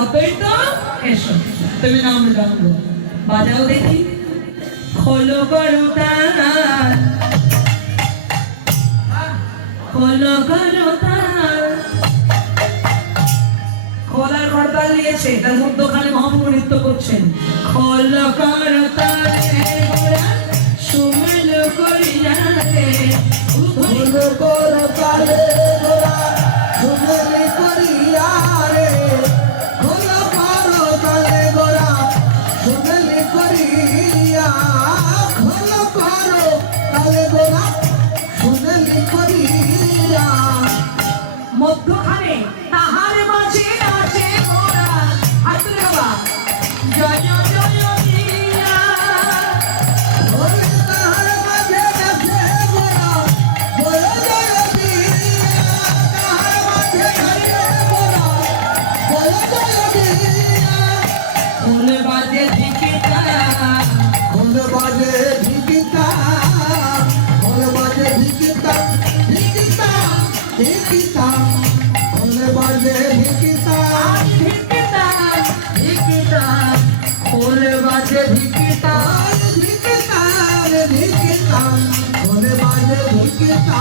অদ্বৈত এসো, তুমি নাম গাও, বাজাও দেখি। খোলো গরুতাল, খোলো গরুতাল। খোলার করতাল নিয়েছে, তার মধ্যখানে মহাপ্রভু নৃত্য করছেন। খোলো করতাল সুমেল করিয়া রে, খোলো করতাল সুমেল করিয়া রে, খোলো করতাল গোরা সুমেল করিয়া, খোলো করতাল গোরা সুমেল করিয়া। মধ্যখানে তাহার মাঝে নাচে গোরা, হাত তুলে বাবা, জয় জয় দিয়া। ওরে তাহার মাঝে নাচে গোরা, জয় জয় দিয়া। তাহার মাঝে নাচে গোরা, জয় জয় দিয়া। ফুল বাজে ধিকিতা, খোল বাজে ধিকিতা, খোল বাজে ধিকিতা, ধিকিতা, ধিকিতা, খোল বাজে ধিকিতা, ধিকিতা, ধিকিতা, ফুল বাজে ধিকিতা। ধিকিতা, ধিকিতা, খোল বাজে ধিকিতা।